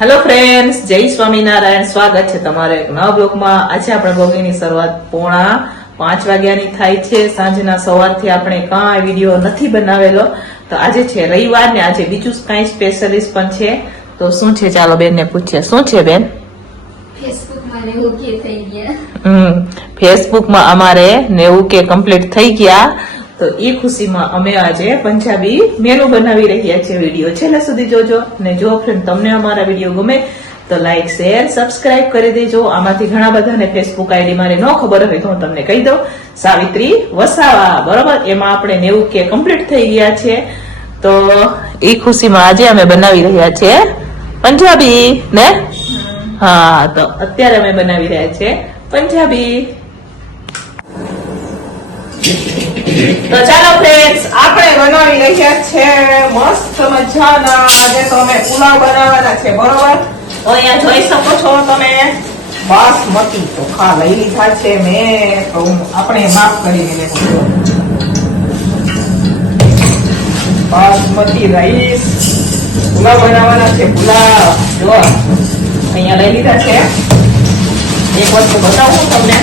Hello friends જય સ્વામિનારાયણ. સ્વાગત છે તમારે એક નવા બ્લોકમાં આજે આપણે બ્લોગિંગની શરૂઆત પોણા પાંચ વાગ્યાની થાય છે. સાંજના સવારથી આપણે કાંઈ વીડિયો નથી બનાવેલો. તો આજે છે રવિવાર ને આજે બીજું કાંઈ સ્પેશિયલિસ્ટ પણ છે. તો શું છે? ચાલો બેનને પૂછીએ. શું છે બેન? ફેસબુકમાં થઈ ગયા. હમ ફેસબુકમાં અમારે નેવું કે કમ્પ્લીટ થઈ ગયા. તો એ ખુશીમાં અમે આજે પંજાબી મેનુ બનાવી રહ્યા છીએ વીડિયો. છેલ્લા સુધી જોજો અને જો ફ્રેન્ડ તમને અમારા વીડિયો ગમે તો લાઈક શેર સબસ્ક્રાઇબ કરી દેજો. આમાંથી ઘણા બધાને ફેસબુક આઈડી મારે ન ખબર હોય તો હું તમને કહી દઉં. સાવિત્રી વસાવા, બરોબર? એમાં આપણે નેવું કે કમ્પ્લીટ થઈ ગયા છે. તો એ ખુશીમાં આજે અમે બનાવી રહ્યા છીએ પંજાબી, ને? હા, તો અત્યારે અમે બનાવી રહ્યા છીએ પંજાબી. તો ચાલો ફ્રેન્ડ્સ આપણે બનાવી રહ્યા છે મસ્ત મજાના. આજે તો પુલાવ બનાવવાના છે, બરોબર? તો અહીંયા જોઈ શકો છો તમે, બાસમતી ચોખા લઈ લીધા છે મેં. આપણે માફ કરીને લેવું બાસમતી રાઈસ પુલાવ બનાવવાના છે, પુલાવ. જો અહીંયા લઈ લીધા છે. એક વસ્તુ બતાવું તમને.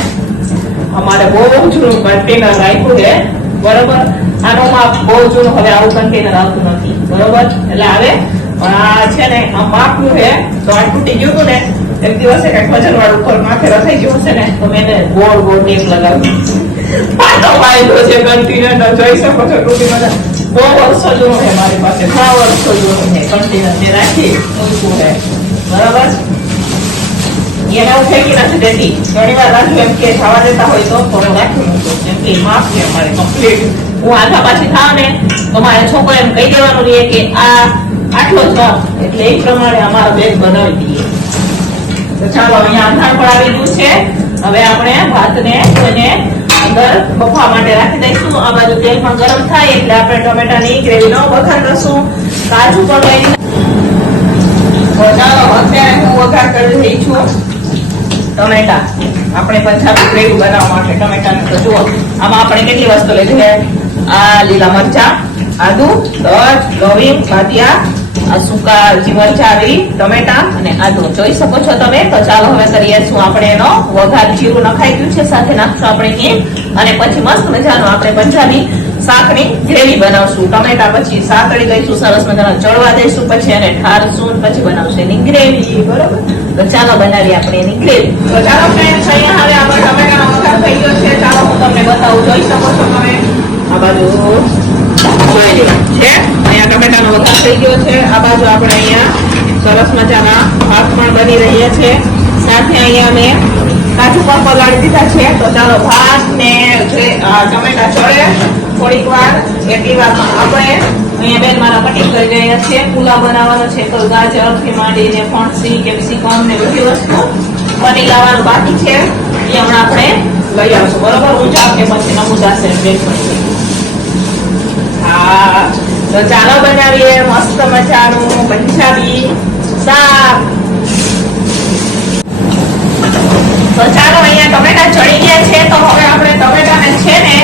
અમારે બહુ જૂનું કન્ટેનર રાખ્યું છે. બરોબર? આનો માપ બહુ જૂનું, હવે આવું કન્ટેનર આવતું નથી. બરોબર? એટલે આવે પણ આ છે ને, આ માપનું છે, તો આ તૂટી ગયું હતું ને, એક દિવસે કંઈક વજન વાળું ઉપર માથે રખાઈ ગયું હશે ને, તો મેં એને ગોળ ગોળ ટેપ લગાવી પાછો વાયદો છે કન્ટેનર જોઈ શકો છો, તૂટી બધા બહુ વર્ષો જૂનું છે મારી પાસે, ઘણા વર્ષો જૂનું છે કન્ટેનર જે રાખી મૂક્યું છે. બરાબર? એને થઈ નથી દેતી ઘણી વાર રાજુ એમ કે થવા દેતા હોય તો થોડું રાખી કેમ કે માફ છે અમારે કમ્પ્લીટ હું આગા પાછી થાવ ને તો મારા છોકરો એમ કહી દેવાનું રહે કે આ આટલો જ એટલે એ પ્રમાણે અમારો બેગ બનાવી દઈએ. તો ચાલો અહીંયા અંધાર પણ આવી ગયું છે. હવે આપણે ભાતને અને અંદર બફવા માટે રાખી દઈશું. આ બાજુ તેલ પણ ગરમ થાય એટલે આપણે ટમેટાની ગ્રેવીનો વઘાર કરશું. કાજુ પણ લઈ તો ચાલો, અત્યારે હું વઘાર કરી રહી છું. ટમેટા. આપણે પંજાબી ગ્રેવી બનાવવા માટે ટમેટાને તો જુઓ, આમાં આપણે કેટલી વસ્તુ લીધી છે? આ લીલા મરચા, આદુ તજ લવિંગ ભાતિયા, આ સૂકા જે મરચા આવી, ટમેટા અને આદુ. જોઈ શકો છો તમે? તો ચાલો હવે કરીએ શું આપણે એનો વઘાર. જીરું નખાઈ ગયું છે, સાથે નાખશું આપણે હિંગ અને પછી મસ્ત મજાનું આપણે પંજાબી શાકની ગ્રેવી બનાવશું. ટમેટા પછી સાતળી લઈશું, સરસ મજાના ચડવા દઈશું, પછી એને ઠારશું પછી બનાવશું એની ગ્રેવી બરોબર? તો ચાલો બનાવીએ આપણે એની ગ્રેવી તો ચાલો ફ્રેન્ડ્સ અહીંયા હવે આપણે ટમેટાનો વઘાર થઈ ગયો છે. ચાલો હું તમને બતાવું, જોઈ શકો છો તમે. આ બાજુ જોઈ લો છે? અહીંયા ટમેટાનો વઘાર થઈ ગયો છે. આ બાજુ આપણે અહીંયા સરસ મજાના ભાત પણ બની રહ્યા છે. સાથે અહીંયા મેં કાજુ પણ પલાળી દીધા છે. તો ચાલો ભાત ને ટમેટા ચડે. થોડીક વાર, એટલી વારમાં આપણે અહીંયા બેન મારા કટિંગ કરી રહ્યા છે. પુલાવ બનાવવાનો છે તો ગાજરથી માંડીને ફણસી કેપ્સિકમ ને બધી વસ્તુ બની લાવવાનું બાકી છે. એ હમણાં આપણે લઈ આવશું. બરોબર? ઊંચા કે પછી નમુદાશે છે હા. તો ચાલો બનાવીએ. મસ્ત મજાનું. પંજાબી શાક. તો ચાલો અહીંયા ટમેટા ચડી ગયા છે. તો હવે આપણે ટમેટાને છે ને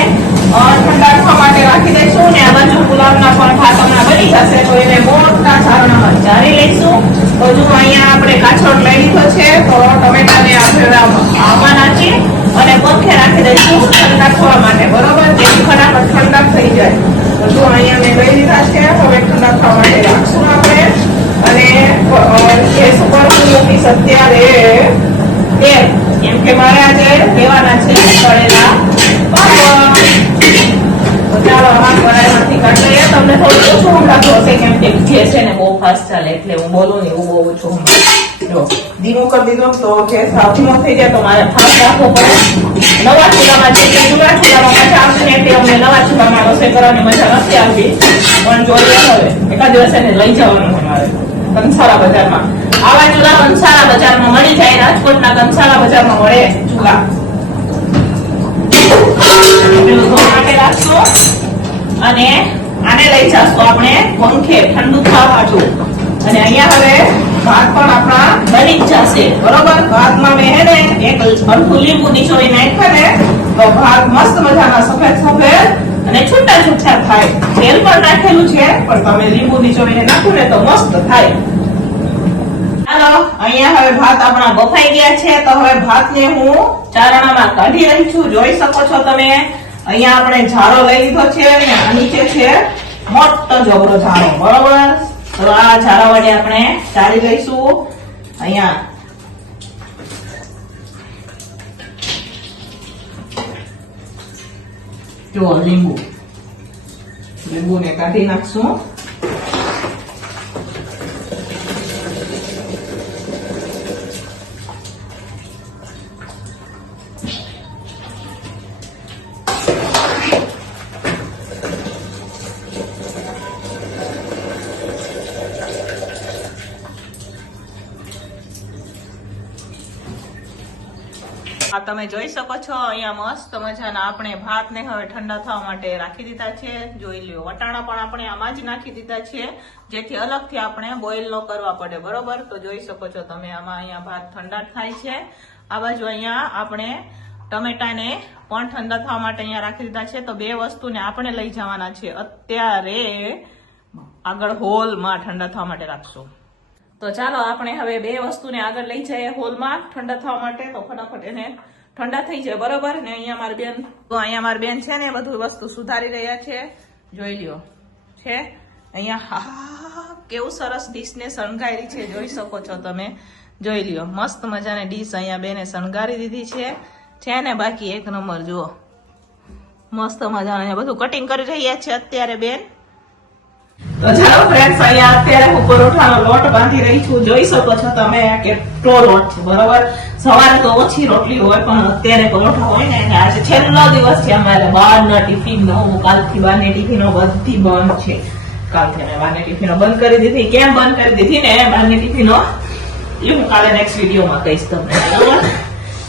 ઠંડા થવા માટે રાખી દઈશું ને આ બાજુ ગુલાબના પણ ભાત હમણાં બની જશે તો એને મોટા ચારણામાં ચારી લઈશું તો જો અહીંયા આપણે કાછોડ લઈ લીધો છે તો ટમેટાને આપણે આમ- આમાં નાખી અને પંખે રાખી દઈશું ઠંડા થવા માટે બરોબર જેથી ફટાફટ ઠંડા થઈ જાય તો જો અહીંયા મેં લઈ લીધા છે હવે ઠંડા થવા માટે રાખશું આપણે અને અ, ગેસ ઉપર હું મૂકીશ અત્યારે તેલ કેમ કે મારે આજે લેવાના છે તળેલા પાપડ તો ચાલો આ કઢાઈમાંથી કાઢી લઈએ તમને થોડું ઓછું સંભળાતું હશે કેમ કે જે છે ને બહુ ફાસ્ટ ચાલે એટલે હું બોલું ને એવું બહુ ઓછું જો કરી દીધો તો જે સાવ થઈ જાય તો મારે ફાસ્ટ રાખવો પડે. નવા ચૂલામાં જે જૂના ચૂલામાં મજા આવશે ને તે અમને નવા ચૂલામાં રસોઈ કરવાની મજા નથી આવતી. પણ જોઈએ હવે એકાદ દિવસ એને લઈ જવાનું છે કંસારા બજારમાં. આવા ચૂલા કંસારા બજારમાં મળી જાય, રાજકોટના કંસારા બજારમાં મળે ચૂલા અને આને લઈ જશું આપણે પંખે, ઠંડુ થવા માટે અને અહીંયા હવે ભાત પણ આપણા બની જશે. બરોબર? ભાતમાં મેં હે ને એક અડધું લીંબુ નીચોવી નાખ્યા ને, તો ભાત મસ્ત મજાના સફેદ સફેદ અને છૂટા છૂટા થાય. તેલ પણ નાખેલું છે, પણ તમે લીંબુ નીચોવીને નાખો ને તો મસ્ત થાય. ચાલો અહીંયા હવે ભાત આપણા બફાઈ ગયા છે. તો હવે ભાતને હું ચારણામાં કાઢી રહી છું. જોઈ શકો છો તમે. અહીંયા આપણે ઝારો લઈ લીધો છે અને નીચે છે મોટો જબરો ઝારો બરોબર? તો આ ઝારા વડે આપણે ચાલી લઈશું. અહીંયા. જો લીંબુ. લીંબુને કાઢી નાખશું. આ તમે જોઈ શકો છો, અહીંયા મસ્ત મજાના આપણે ભાતને હવે ઠંડા થવા માટે રાખી દીધા છે. જોઈ લ્યો, વટાણા પણ આપણે આમાં જ નાખી દીધા છે. જેથી અલગથી આપણે બોઇલ ન કરવા પડે, બરોબર? તો જોઈ શકો છો તમે આમાં અહીંયા ભાત ઠંડા થાય છે. આ બાજુ અહીંયા આપણે ટમેટાને પણ ઠંડા થવા માટે અહીંયા રાખી દીધા છે. તો બે વસ્તુને આપણે લઈ જવાના છે. અત્યારે આગળ હોલમાં ઠંડા થવા માટે રાખશું. તો ચાલો આપણે હવે બે વસ્તુને આગળ લઈ જઈએ હોલમાં. ઠંડા થવા માટે તો ફટાફટ એને ઠંડા થઈ જાય, બરોબર? ને અહીંયા મારી બેન, તો અહીંયા મારી બેન છે ને બધું વસ્તુ સુધારી રહ્યા છે. જોઈ લ્યો. છે? અહીંયા, હા કેવું સરસ ડીશને શણગારી છે, જોઈ શકો છો તમે. જોઈ લ્યો, મસ્ત મજાની ડીશ અહીંયા બેને શણગારી દીધી છે. છે ને બાકી એક નંબર, જુઓ. મસ્ત મજાનું બધું કટિંગ કરી રહ્યા છે અત્યારે બેન. તો ફ્રેન્ડ્સ અહીંયા અત્યારે હું પરોઠાનો લોટ બાંધી રહી છું. જોઈ શકો છો તમે કેટલો લોટ છે, બરોબર? સવારે તો ઓછી રોટલી હોય, પણ અત્યારે પરોઠા હોય ને એને આજે છેલ્લો દિવસ છે અમારે બહારના ટિફિન નો હું કાલથી બહારની ટિફિનો બધી બંધ છે. કાલથી અમે બહારની ટિફિનો બંધ કરી દીધી. કેમ બંધ કરી દીધી ને? બહારની ટિફિનો એ હું કાલે નેક્સ્ટ વિડીયોમાં કહીશ તમને, બરોબર?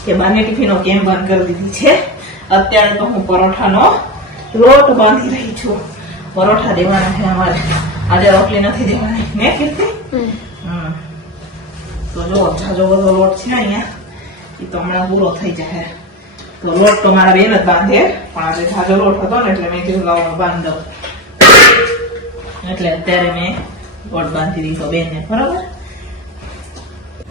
કે બહારની ટિફિનો કેમ બંધ કરી દીધી છે? અત્યારે તો હું પરોઠાનો લોટ બાંધી રહી છું. પરોઠા દેવાના છે અમારે. આજે રોટલી નથી દેવાની ને? કીર્તિ તો જો જાજો બધો લોટ છે અહીંયા. એ તો હમણાં પૂરો થઈ જાય તો લોટ તો મારા બેન જ બાંધે પણ આજે જાજો લોટ હતો ને એટલે મેં કીધું લાવવાનો બાંધો. એટલે અત્યારે મેં લોટ બાંધી દીધો બેનને બરોબર?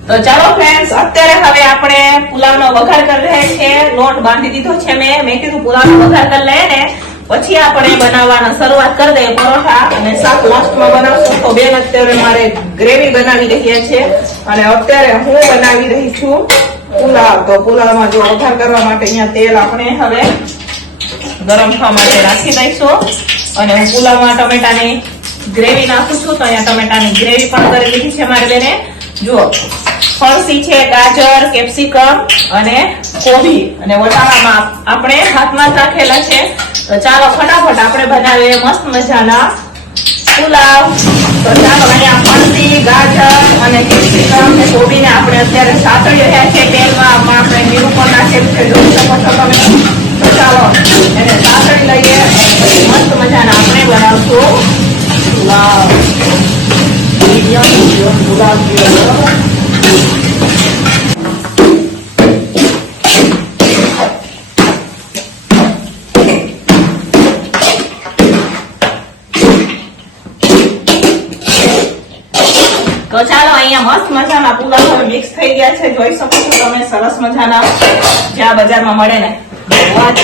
તો ચાલો ફ્રેન્ડ્સ અત્યારે હવે આપણે પુલાવનો વઘાર કરી રહ્યા છે લોટ બાંધી દીધો છે મેં. મેં કીધું પુલાવનો વઘાર કરી લે ને. પછી આપણે બનાવવાના શરૂઆત કરી દઈએ પરોઠા અને શાક લાસ્ટમાં બનાવશું. તો બેન અત્યારે મારે ગ્રેવી બનાવી રહ્યા છે. અને અત્યારે હું બનાવી રહી છું પુલાવ. તો પુલાવમાં જો વઘાર કરવા માટે અહીંયા તેલ આપણે હવે ગરમ થવા માટે રાખી દઈશું. અને હું પુલાવમાં ટમેટાની ગ્રેવી નાખું છું. તો અહીંયા ટમેટાની ગ્રેવી પણ કરી લીધી છે મારે બેને. જુઓ. ફણસી છે, ગાજર, કેપ્સિકમ અને કોબી. અને વટાણામાં આપણે હાથમાં રાખેલા છે. તો ચાલો ફટાફટ આપણે બનાવીએ મસ્ત મજાના પુલાવ. તો ચાલો અહીંયા ફણસી ગાજર અને કેપ્સિકમ ને કોબીને આપણે અત્યારે સાતળી રહ્યા છે તેલમાં. આમાં આપણે મીરું પણ નાખેલું છે જોઈ શકો છો. તમે તો ચાલો એને સાતળી લઈએ મસ્ત મજાના આપણે બનાવશું. પુલાવ મીડિયમ પુલાવ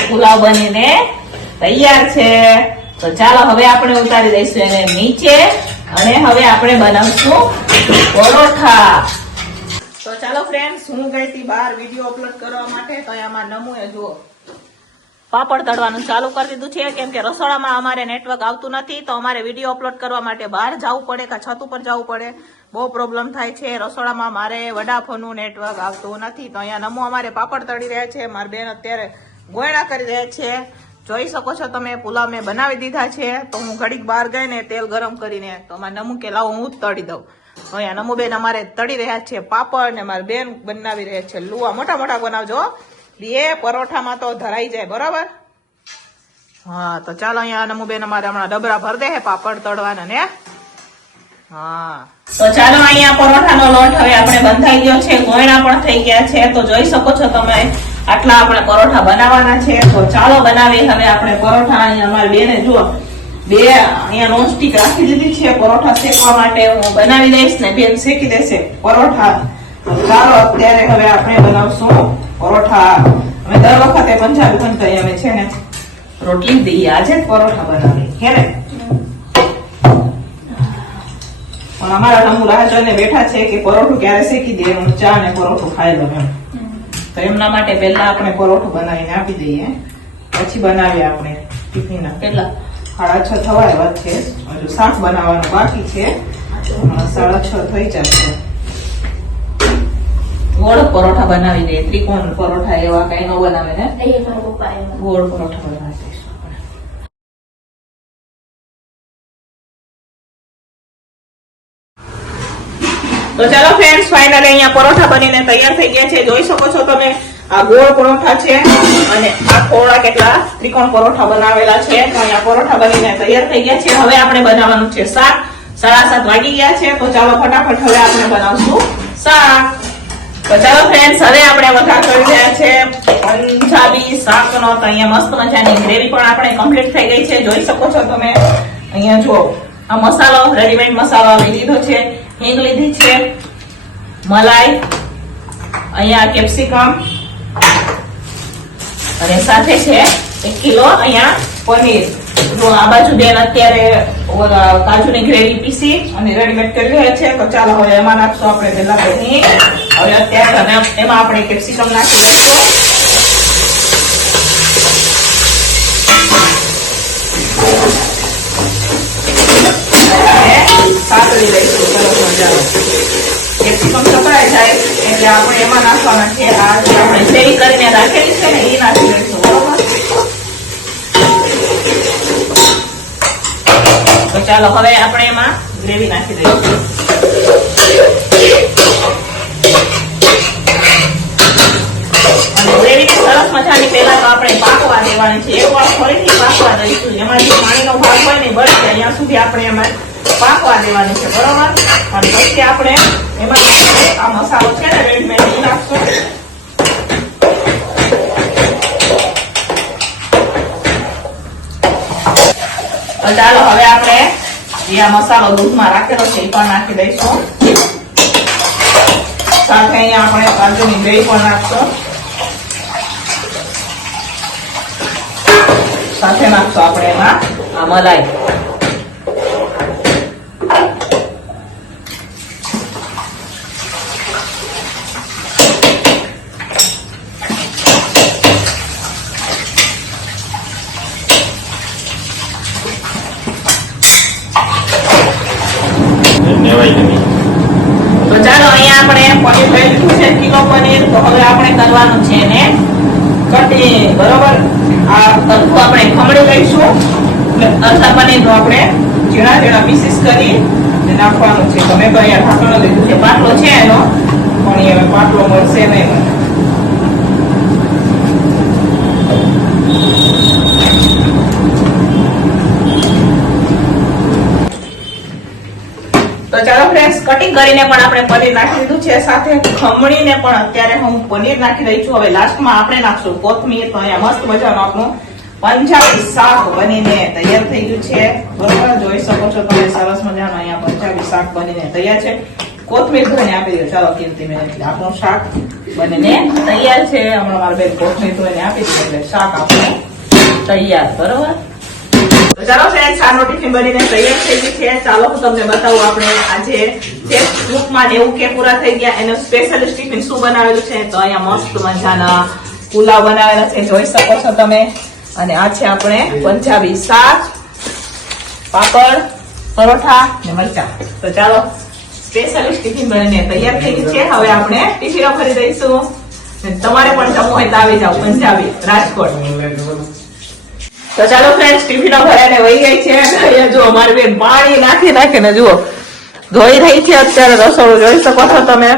પુલાવ બનીને તૈયાર છે. તો ચાલો, હવે આપણે ઉતારી દઈશું એને નીચે અને હવે આપણે બનાવશું પરોઠા. તો ચાલો ફ્રેન્ડ્સ હું ગઈ હતી બહાર વીડિયો અપલોડ કરવા માટે, તો આમાં નમુએ જુઓ. પાપડ તળવાનું ચાલુ કરી દીધું છે. કેમ કે રસોડામાં અમારે નેટવર્ક આવતું નથી, તો અમારે વીડિયો અપલોડ કરવા માટે બહાર જવું પડે કે છત ઉપર જવું પડે. બહુ પ્રોબ્લેમ થાય છે. રસોડામાં મારે વડાફોનનું નેટવર્ક આવતું નથી. તો અહીંયા નમો અમારે પાપડ તળી રહ્યા છે. મારી બેન અત્યારે ગોયણા કરી રહ્યા છે. જોઈ શકો છો તમે, પુલાવ મેં બનાવી દીધા છે. તો હું ઘડીક બહાર ગઈ ને તેલ ગરમ કરીને, તો મારે નમુ કે લાવો, હું જ તળી દઉં. તો અહીંયા નમુ બેન અમારે તળી રહ્યા છે પાપડ ને મારી બેન બનાવી રહ્યા છે. લુવા મોટા મોટા બનાવજો એ પરોઠામાં તો ધરાઈ જાય, બરોબર? હા, તો ચાલો અહીંયા નમુબેન અમારે હમણાં ડબરા ભર દે પાપડ તળવાના, ને? તો ચાલો અહીંયા પરોઠાનો લોટ હવે આપણે બંધાઈ ગયો છે, ગોયણા પણ થઈ ગયા છે, તો જોઈ શકો છો તમે, આટલા આપણે પરોઠા બનાવવાના છે, તો ચાલો બનાવીએ, હવે આપણે પરોઠા અહીંયા અમારી બેને જુઓ. બે અહીંયા નોનસ્ટિક રાખી દીધી છે, પરોઠા શેકવા માટે હું બનાવી દઈશ ને બેન શેકી દેશે, પરોઠા. ચાલો અત્યારે હવે આપણે બનાવશું પરોઠા. અમે દર વખતે પંજાબી બનતા અમે છે ને. રોટલી દઈએ આજે પરોઠા બનાવી હે ને? પણ અમારા નમુ રાહ જોઈને બેઠા છે કે પરોઠું ક્યારે શેકી દે હું ચા ને પરોઠું ખાઈ લઉં એમ. તો એમના માટે પહેલા આપણે પરોઠું બનાવીને આપી દઈએ. પછી બનાવીએ આપણે ટિફિન પેલા સાડા છ થવા એવા છે. હજુ શાક બનાવવાનું બાકી છે. સાડા છ થઈ જશે. ગોળ પરોઠા બનાવી ત્રિકોણ પરોઠા એવા કઈ ન બનાવે ને. ગોળ પરોઠા બનાવે તો ચાલો ફ્રેન્ડ્સ ફાઇનલી અહીંયા પરોઠા બનીને તૈયાર થઈ ગયા છે. જોઈ શકો છો તમે આ ગોળ પરોઠા છે અને આ થોડા કેટલા ત્રિકોણ પરોઠા બનાવેલા છે. તો અહીંયા પરોઠા બનીને તૈયાર થઈ ગયા છે. હવે આપણે બનાવવાનું છે શાક. સાડા સાત વાગી ગયા છે. તો ચાલો ફટાફટ હવે આપણે બનાવશું શાક. તો ચાલો ફ્રેન્ડ્સ આપણે કરી રહ્યા છે. પંજાબી શાકનો તો અહીંયા મસ્ત મજાની પણ આપણે કમ્પ્લીટ જોઈ શકો છો તમે. અહીંયા જુઓ. આ મસાલો રેડીમેડ લીધો છે. હિંગ લીધી છે. મલાઈ, અહીંયા કેપ્સિકમ અને સાથે છે એક કિલો અહીંયા પનીર. જો આ બાજુ બેન અત્યારે કાજુની ગ્રેવી પીસી અને રેડીમેડ કરી રહ્યા છે. તો ચાલો હવે એમાં નાખશું આપણે પહેલા પનીર. હવે અત્યારે તમે એમાં આપણે કેપ્સિકમ નાખી દઈશું અને સાતળી દઈશું સરસ મજાનું. કેપ્સિકમ સફરાઈ જાય, એટલે આપણે એમાં નાખવાના છે આ આપણે ગ્રેવી કરીને રાખેલી છે ને નાખી દઈશું તો ચાલો, હવે આપણે એમાં ગ્રેવી નાખી દઈશું અને ગ્રેવી સરસ મજાની પહેલા તો આપણે પાકવા દેવાની છે એક વાર ફરીથી પાકવા દઈશું એમાં જે પાણીનો ભાગ હોય ને બળી જાય સુધી આપણે એમાં પાકવા દેવાની છે, બરોબર? અને પછી આપણે એમાં આ મસાલો છે ને એ નાખશું. ચાલો હવે આપણે જે આ મસાલો દૂધમાં રાખેલો છે, એ પણ નાખી દઈશું. સાથે અહીંયા આપણે કાજુની ગ્રેવી પણ નાખશું. સાથે નાખશું આપણે એમાં આ મલાઈ નેવાઈ ગઈ તો ચાલો અહીંયા આપણે પનીર લઈ લીધું છે કિલો પનીર તો હવે આપણે કરવાનું ને બરોબર? આ અડધું આપણે ખમણી લઈશું. પનીર આપણે ઝીણા ઝીણા પીસીસ કરી નાખવાનું છે. તમે ભાઈ આ ઢાંકણ લીધું છે. પાટલો છે એનો, પણ એ પાટલો મળશે નહીં ફ્રેન્ડ્સ કટિંગ કરીને પણ આપણે પનીર નાખી દીધું છે. સાથે ખમણીને પણ અત્યારે હું પનીર નાખી રહી છું. હવે લાસ્ટમાં આપણે નાખશું કોથમીર. તો અહીંયા મસ્ત મજાનું આપણું પંજાબી શાક બનીને તૈયાર થઈ ગયું છે. બરોબર, જોઈ શકો છો તમે, સરસ મજાનું અહીંયા પંજાબી શાક બનીને તૈયાર છે. કોથમીર ધોઈને આપી દો. ચાલો, કીર્તિ મેં એટલે આપણું શાક બનીને તૈયાર છે. હમણાં મારા બેન કોથમીર ધોઈને આપી દીધું, એટલે શાક આપણું તૈયાર, બરોબર? ચાલો ફ્રેન્ડ્સ આનો ટિફિન બનીને તૈયાર થઈ ગઈ છે. ચાલો હું તમને બતાવું આપણે આજે જે ગ્રુપમાં નેવું કે પૂરા થઈ ગયા, એનો સ્પેશિયલ ટિફિન શું બનાવેલું છે. તો અહીંયા મસ્ત મજાના પુલાવ બનાવેલા છે, જોઈ શકો છો તમે. અને આ છે આપણે પંજાબી શાક, પાપડ, પરોઠા ને મરચા. તો ચાલો સ્પેશિયલ ટિફિન બનીને તૈયાર થઈ ગઈ છે. હવે આપણે ટિફિનો દઈશું. તમારે પણ જમવું હોય તો આવી જાઓ, પંજાબી રાજકોટ. તો ચાલો ફ્રેન્ડ્સ ટિફિનો ભરાઈને વહી ગઈ છે. અહીંયા જો અમારી બેન પાણી નાખી નાખીને જુઓ. ધોઈ રહી છે અત્યારે રસોડું, જોઈ શકો છો તમે.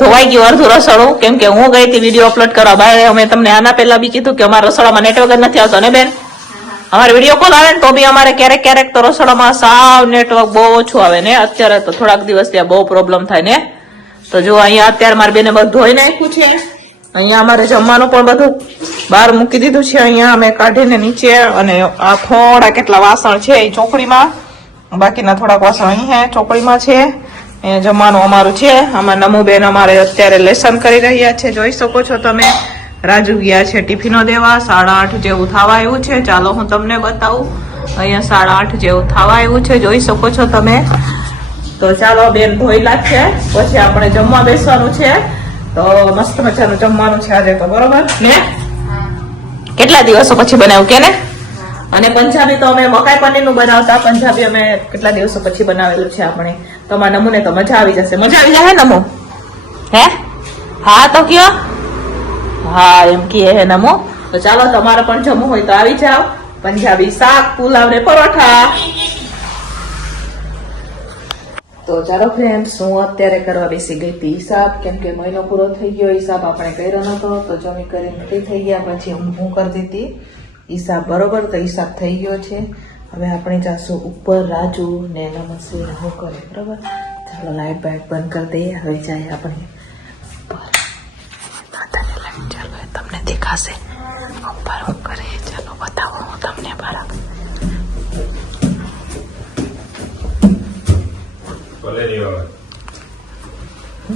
ધોવાઈ ગયું અડધું રસોડું. કેમ કે હું ગઈ હતી વીડિયો અપલોડ કરવા બહાર અમે તમને આના પહેલા બી કીધું કે અમારા રસોડામાં નેટવર્ક જ નથી આવતો, ને બેન? અમારે વીડિયો કોલ આવે ને તો બી અમારે ક્યારેક ક્યારેક તો રસોડામાં સાવ નેટવર્ક બહુ ઓછું આવે ને. અત્યારે તો થોડાક દિવસ ત્યાં બહુ પ્રોબ્લેમ થાય ને. તો જો અહીંયા અત્યારે મારી બેને બધું ધોઈ નાખ્યું છે. અહીંયા અમારે જમવાનું પણ બધું બહાર મૂકી દીધું છે. અહીંયા અમે કાઢીને નીચે અને આ થોડા કેટલા વાસણ છે એ ચોકડીમાં. બાકીના થોડાક વાસણ અહીંયા ચોકડીમાં છે. અહીંયા જમવાનું અમારું છે. આમાં નમુબેન અમારે અત્યારે લેસન કરી રહ્યા છે. જોઈ શકો છો તમે. રાજુ ગયા છે ટિફિનો દેવા. સાડા આઠ જેવું થવા આવ્યું છે. ચાલો હું તમને બતાવું. અહીંયા સાડા આઠ જેવું થવા આવ્યું છે. જોઈ શકો છો તમે. તો ચાલો બેન ધોઈ લાગશે પછી આપણે જમવા બેસવાનું છે. તો મસ્ત મજાનું જમવાનું છે આજે તો, બરોબર? ને? કેટલા દિવસો પછી બનાવ્યું કે ને? અને પંજાબી તો અમે મકાઈ પનીરનું બનાવતા, પંજાબી અમે કેટલા દિવસો પછી બનાવેલું છે આપણે? તમારા નમૂને તો મજા આવી જશે. મજા આવી જાય નમો? હે? હા તો કયો? હા, એમ કે હે નમો? તો ચાલો, તમારે પણ જમવું હોય તો આવી જાઓ. પંજાબી શાક, પુલાવ ને પરોઠા. તો ચાલો ફ્રેન્ડ્સ હું અત્યારે કરવા બેસી ગઈ હતી હિસાબ, કેમ કે મહિનો પૂરો થઈ ગયો, હિસાબ આપણે કર્યો નહોતો તો જમી કરી નથી થઈ ગયા, પછી હું હું કરતી હતી? હિસાબ બરોબર, તો હિસાબ થઈ ગયો છે. હવે આપણે જાશું ઉપર રાજુ ને નમસ્તે હું કરે, બરોબર? ચાલો લાઈટ બાઈટ બંધ કરી દઈએ, હવે જાય આપણે ઉપર. તમને દેખાશે. ઉપર. ભલે નહીં આવે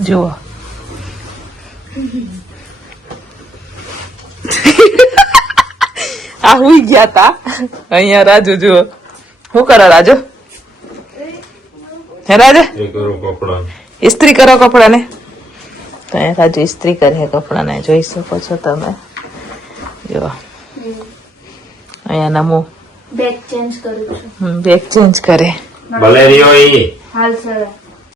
જુઓ આ હુઈ ગયા તા અહીંયા રાજુ જુઓ શું કરો રાજુ હે રાજા ઇસ્ત્રી કરો કપડા ને કપડાને તો અહીંયા રાજુ ઇસ્ત્રી કરે કપડાને જોઈ શકો છો તમે જુઓ અહીંયા નમો બેગ ચેન્જ કરું છું બેગ ચેન્જ કરે નહીં હોય હાલ સર.